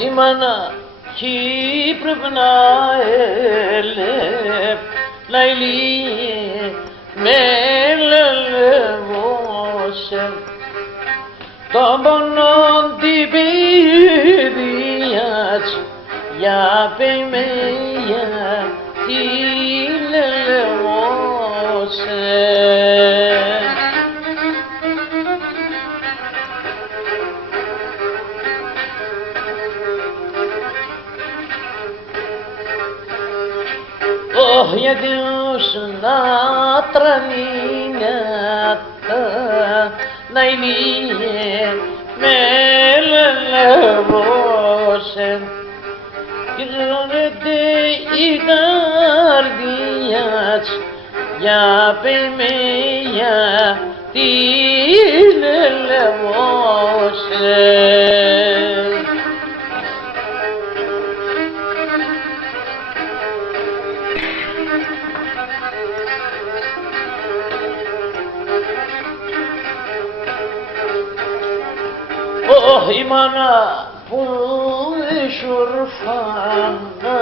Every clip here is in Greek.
η μάνα Κύπρου να λαϊλίε με λελεύωσε το πόνο την παιδείας για πεμέια τη λελεύωσε. γιατί να τρανίνατα να ηλίε με λελεύωσε κρίνεται η καρδιάς για πεμέια τη λελεύωσε. η μάνα που σουρφάνα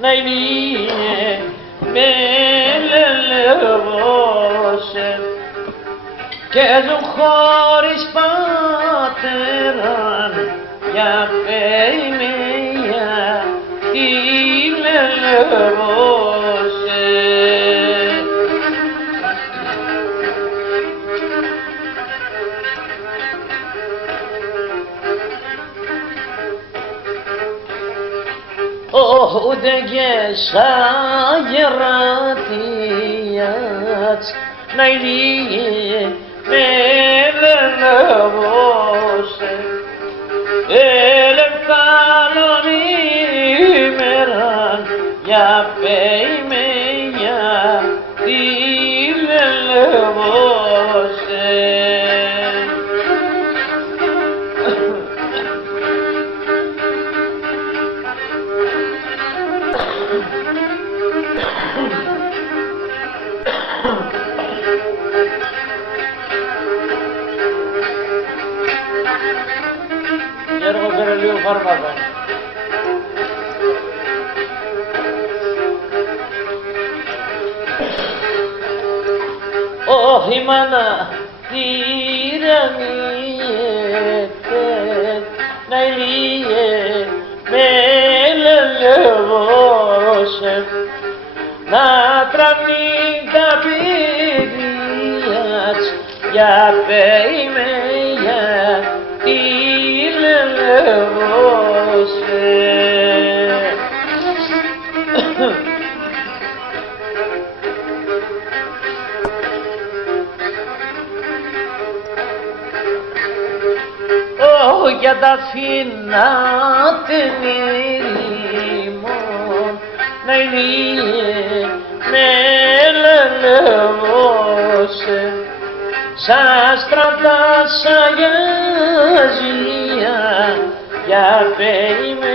να ηλίε με λελεύωσε και ζουν χωρίς πατέραν για πεημία τη λελεύωσε. ούτε και σαν γερατίας να ηλίε με λελεύωσε ελευθάλλον ημέραν για πεημία τη λελεύωσε. Έργο πέρα λίγο φάρμακα. Η μάνα τυραννιέται να ηλίε με λελεύωσε να τραβεί τα παιδείας για πεημία τη λελεύωσε. Για τα φινά την ερήμον να ηλίε με λελεύωσε σαν στρατά σαν γαζία για πεημία